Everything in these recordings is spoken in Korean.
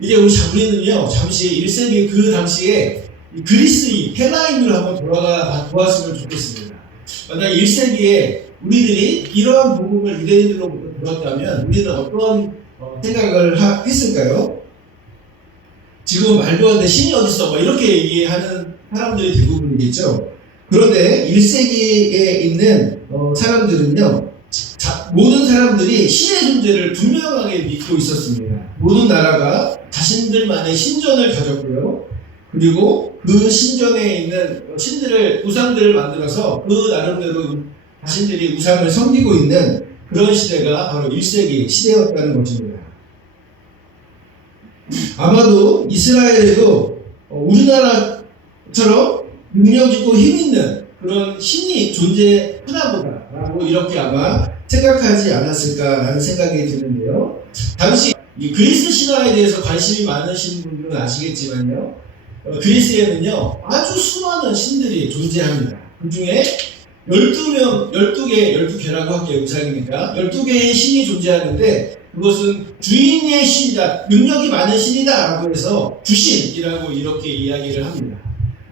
이제 우리는요, 잠시 1세기 그 당시에 그리스인, 헬라인으로 한번 돌아가 보았으면 좋겠습니다. 만약 1세기에 우리들이 이러한 복음을 유대인들로부터 들었다면 우리는 어떤 생각을 했을까요? 지금 말도 안 돼, 신이 어딨어? 이렇게 얘기하는 사람들이 대부분이겠죠. 그런데 1세기에 있는 사람들은요, 모든 사람들이 신의 존재를 분명하게 믿고 있었습니다. 모든 나라가 자신들만의 신전을 가졌고요. 그리고 그 신전에 있는 우상들을 만들어서 그 나름대로 자신들이 우상을 섬기고 있는 그런 시대가 바로 1세기 시대였다는 것입니다. 아마도 이스라엘에도 우리나라처럼 능력있고 힘있는 그런 신이 존재하나 보다라고 이렇게 아마 생각하지 않았을까라는 생각이 드는데요. 당시 이 그리스 신화에 대해서 관심이 많으신 분들은 아시겠지만요. 그리스에는요, 아주 수많은 신들이 존재합니다. 그 중에 12개라고 할게요. 우상이니까. 12개의 신이 존재하는데, 그것은 주인의 신이다, 능력이 많은 신이다 라고 해서 주신이라고 이렇게 이야기를 합니다.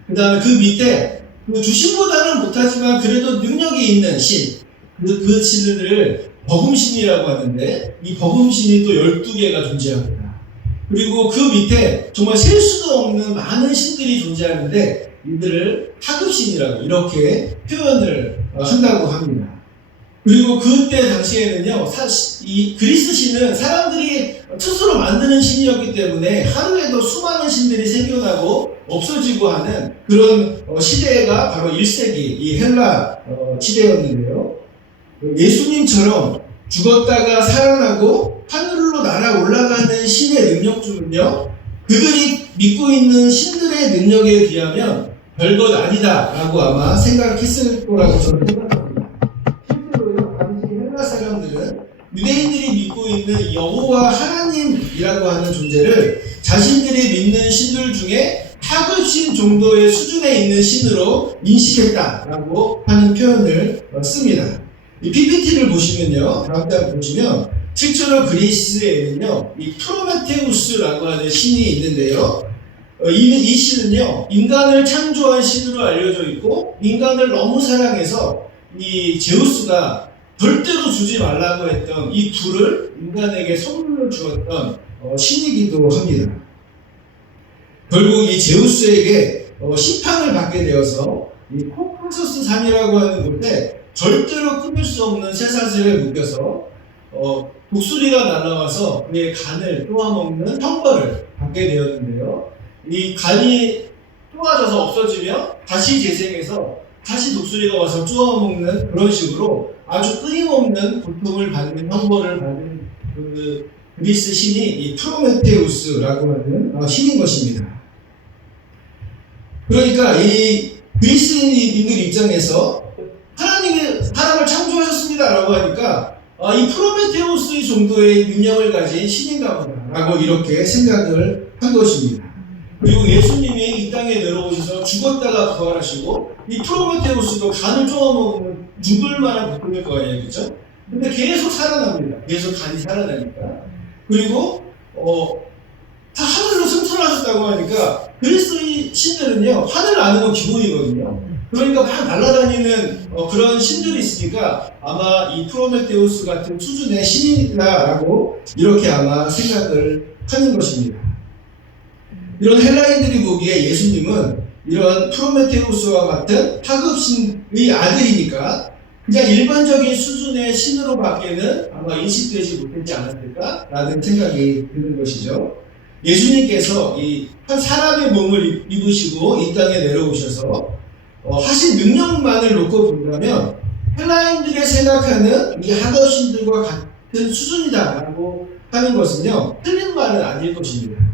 그 다음에 그 밑에 그 주신보다는 못하지만 그래도 능력이 있는 신, 그 신들을 버금신이라고 하는데, 이 버금신이 또 12개가 존재합니다. 그리고 그 밑에 정말 셀 수도 없는 많은 신들이 존재하는데, 이들을 하급신이라고 이렇게 표현을 한다고 합니다. 그리고 그때 당시에는요, 이 그리스 신은 사람들이 스스로 만드는 신이었기 때문에 하루에도 수많은 신들이 생겨나고 없어지고 하는 그런 시대가 바로 1세기 이 헬라 시대였는데요. 예수님처럼 죽었다가 살아나고 하늘로 날아 올라가는 신의 능력주는요, 그들이 믿고 있는 신들의 능력에 비하면 별것 아니다라고 아마 생각했을 거라고 저는 생각합니다. 실제로요, 당시 헬라 사람들은 유대인들이 믿고 있는 여호와 하나님이라고 하는 존재를 자신들이 믿는 신들 중에 하급신 정도의 수준에 있는 신으로 인식했다라고 하는 표현을 씁니다. 이 PPT를 보시면요, 다음 장 보시면 실제로 그리스에는요, 이 프로메테우스라고 하는 신이 있는데요, 이 신은요, 인간을 창조한 신으로 알려져 있고, 인간을 너무 사랑해서 이 제우스가 절대로 주지 말라고 했던 이 불을 인간에게 선물로 주었던 신이기도 합니다. 결국 이 제우스에게 심판을 받게 되어서 이 코카소스 산이라고 하는 곳에 절대로 끊을 수 없는 쇠사슬에 묶여서 독수리가 날아와서 그의 간을 쪼아먹는 형벌을 받게 되었는데요. 이 간이 쪼아져서 없어지면 다시 재생해서 다시 독수리가 와서 쪼아먹는 그런 식으로 아주 끊임없는 고통을 받는 형벌을 받은 그 그리스 신이 이 프로메테우스라고 하는 신인 것입니다. 그러니까 이 그리스인들 입장에서 하나님이 사람을 창조하셨습니다라고 하니까 이 프로메테우스 정도의 능력을 가진 신인가 보다라고 이렇게 생각을 한 것입니다. 그리고 예수님이 이 땅에 내려오셔서 죽었다가 부활하시고 이 프로메테우스도 간을 쪼아먹으면 죽을 만한 고통일 거 아니에요, 그렇죠? 근데 계속 살아납니다. 계속 간이 살아나니까. 그리고 다 하늘로 승천하셨다고 하니까 그리스 신들은요, 하늘 나는 건 기본이거든요. 그러니까 막 날아다니는 그런 신들이 있으니까 아마 이 프로메테우스 같은 수준의 신이다라고 이렇게 아마 생각을 하는 것입니다. 이런 헬라인들이 보기에 예수님은 이런 프로메테우스와 같은 하급신의 아들이니까 그냥 일반적인 수준의 신으로 밖에는 아마 인식되지 못했지 않았을까라는 생각이 드는 것이죠. 예수님께서 한 사람의 몸을 입으시고 이 땅에 내려오셔서 하신 능력만을 놓고 본다면 헬라인들이 생각하는 이 하급신들과 같은 수준이다라고 하는 것은요, 틀린 말은 아닐 것입니다.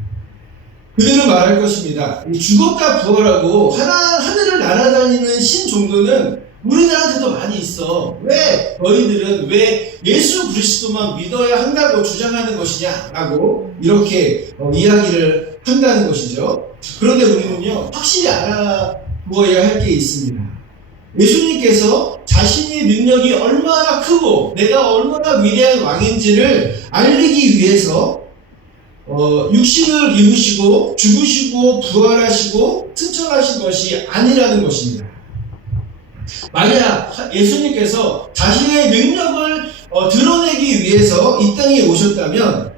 그들은 말할 것입니다. 죽었다 부활하고 하늘을 날아다니는 신 정도는 우리들한테도 많이 있어. 왜 너희들은 왜 예수 그리스도만 믿어야 한다고 주장하는 것이냐 라고 이렇게 이야기를 한다는 것이죠. 그런데 우리는요, 확실히 알아보아야 할 게 있습니다. 예수님께서 자신의 능력이 얼마나 크고 내가 얼마나 위대한 왕인지를 알리기 위해서 육신을 입으시고 죽으시고 부활하시고 승천하신 것이 아니라는 것입니다. 만약 예수님께서 자신의 능력을 드러내기 위해서 이 땅에 오셨다면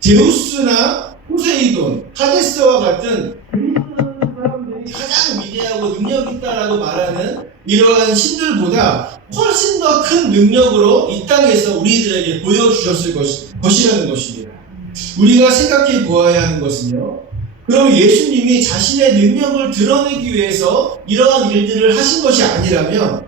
제우스나 포세이돈, 하데스와 같은 사람들이 가장 위대하고 능력 있다라고 말하는 이러한 신들보다 훨씬 더 큰 능력으로 이 땅에서 우리들에게 보여주셨을 것이라는 것입니다. 우리가 생각해 보아야 하는 것은요, 그럼 예수님이 자신의 능력을 드러내기 위해서 이러한 일들을 하신 것이 아니라면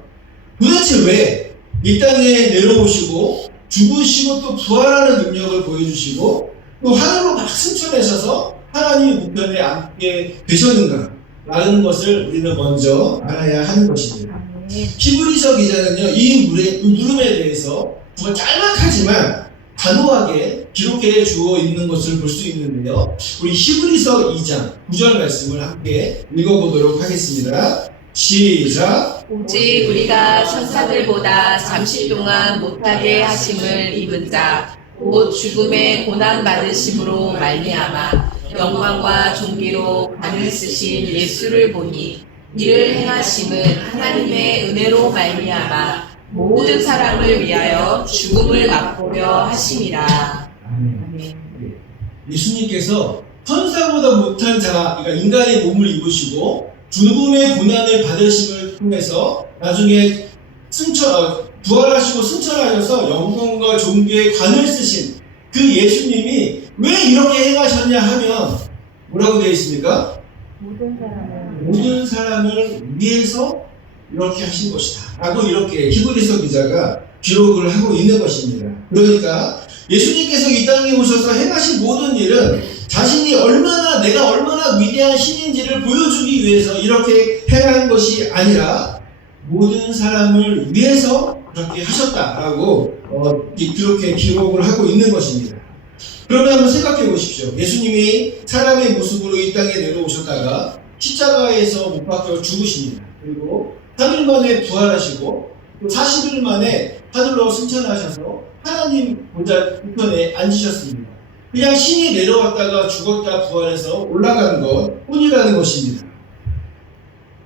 도대체 왜 이 땅에 내려오시고 죽으시고 또 부활하는 능력을 보여주시고 또 하늘로 막 승천하셔서 하나님 우편에 앉게 되셨는가 라는 것을 우리는 먼저 알아야 하는 것입니다. 히브리서 기자는요, 이 물음에 대해서 정말 짤막하지만 단호하게 기록해 주어 있는 것을 볼 수 있는데요. 우리 히브리서 2장 9절 말씀을 함께 읽어보도록 하겠습니다. 시작. 오직 우리가 천사들보다 잠시 동안 못하게 하심을 입은 자 곧 죽음의 고난 받으심으로 말미암아 영광과 존귀로 관을 쓰신 예수를 보니 이를 행하심은 하나님의 은혜로 말미암아 모든 사람을 위하여 죽음을 맛보려 하심이라. 아멘. 예수님께서 천사보다 못한 자, 그러니까 인간의 몸을 입으시고 죽음의 고난을 받으심을 통해서 나중에 부활하시고 승천하셔서 영광과 존귀의 관을 쓰신 그 예수님이 왜 이렇게 행하셨냐 하면 뭐라고 되어 있습니까? 모든 사람을 위해서 이렇게 하신 것이다 라고 이렇게 히브리서 기자가 기록을 하고 있는 것입니다. 그러니까 예수님께서 이 땅에 오셔서 행하신 모든 일은 내가 얼마나 위대한 신인지를 보여주기 위해서 이렇게 행한 것이 아니라 모든 사람을 위해서 그렇게 하셨다라고 그렇게 기록을 하고 있는 것입니다. 그러면 한번 생각해 보십시오. 예수님이 사람의 모습으로 이 땅에 내려오셨다가 십자가에서 못 박혀 죽으십니다. 그리고 3일 만에 부활하시고 또 40일 만에 하늘로 승천하셔서 하나님 보좌 우편에 앉으셨습니다. 그냥 신이 내려왔다가 죽었다 부활해서 올라간 것 뿐이라는 것입니다.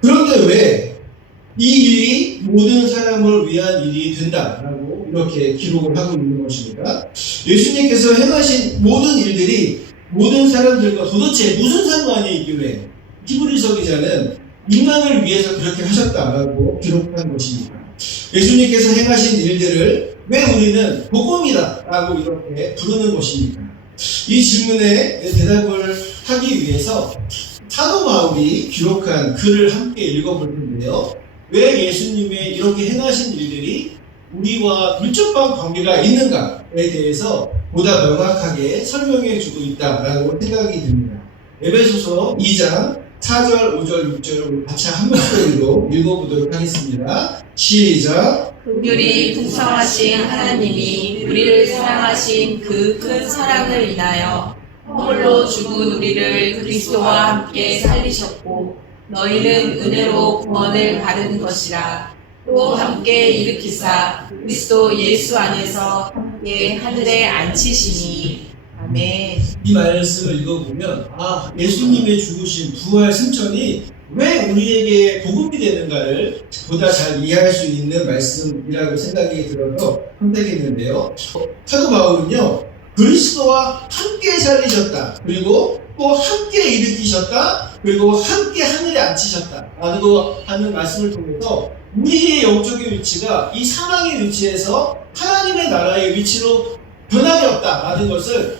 그런데 왜 이 일이 모든 사람을 위한 일이 된다라고 이렇게 기록을 하고 있는 것입니까? 예수님께서 행하신 모든 일들이 모든 사람들과 도대체 무슨 상관이 있길래 히브리서 기자는 인간을 위해서 그렇게 하셨다라고 기록한 것입니다. 예수님께서 행하신 일들을 왜 우리는 복음이다라고 이렇게 부르는 것입니까? 이 질문에 대답을 하기 위해서 사도 바울이 기록한 글을 함께 읽어볼 텐데요. 왜 예수님의 이렇게 행하신 일들이 우리와 밀접한 관계가 있는가에 대해서 보다 명확하게 설명해 주고 있다라고 생각이 듭니다. 에베소서 2장 4절, 5절, 6절을 같이 한 목소리로 읽어보도록 하겠습니다. 시작. 긍휼이 풍성하신 하나님이 우리를 사랑하신 그 큰 사랑을 인하여 허물로 죽은 우리를 그리스도와 함께 살리셨고 너희는 은혜로 구원을 받은 것이라. 또 함께 일으키사 그리스도 예수 안에서 함께 하늘에 앉히시니. 아멘. 이 말씀을 읽어보면 예수님의 죽으신 부활 승천이 왜 우리에게 복음이 되는가를 보다 잘 이해할 수 있는 말씀이라고 생각이 들어서 선택했는데요. 사도 바울은요, 그리스도와 함께 살리셨다, 그리고 또 함께 일으키셨다, 그리고 함께 하늘에 앉히셨다 라고 하는 말씀을 통해서 우리의 영적인 위치가 이 사망의 위치에서 하나님의 나라의 위치로 변함이 없다라는 것을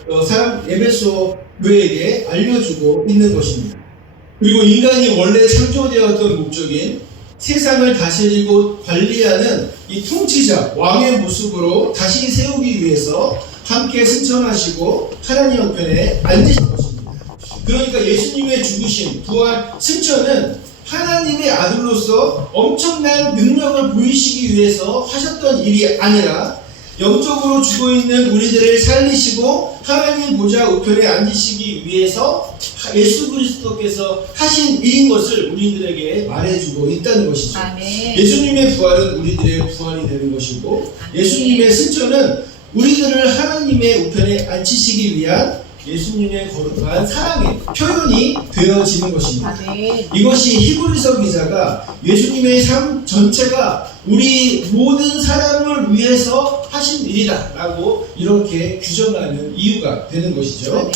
에베소 교회에게 알려주고 있는 것입니다. 그리고 인간이 원래 창조되었던 목적인 세상을 다스리고 관리하는 이 통치자, 왕의 모습으로 다시 세우기 위해서 함께 승천하시고 하나님 옆에 앉으신 것입니다. 그러니까 예수님의 죽으심, 부활, 승천은 하나님의 아들로서 엄청난 능력을 보이시기 위해서 하셨던 일이 아니라 영적으로 죽어있는 우리들을 살리시고 하나님 보좌 우편에 앉으시기 위해서 예수 그리스도께서 하신 일인 것을 우리들에게 말해주고 있다는 것이죠. 아멘. 예수님의 부활은 우리들의 부활이 되는 것이고 예수님의 승천은 우리들을 하나님의 우편에 앉히시기 위한 예수님의 거룩한 사랑의 표현이 되어지는 것입니다. 아멘. 이것이 히브리서 기자가 예수님의 삶 전체가 우리 모든 사람을 위해서 하신 일이다 라고 이렇게 규정하는 이유가 되는 것이죠. 아멘.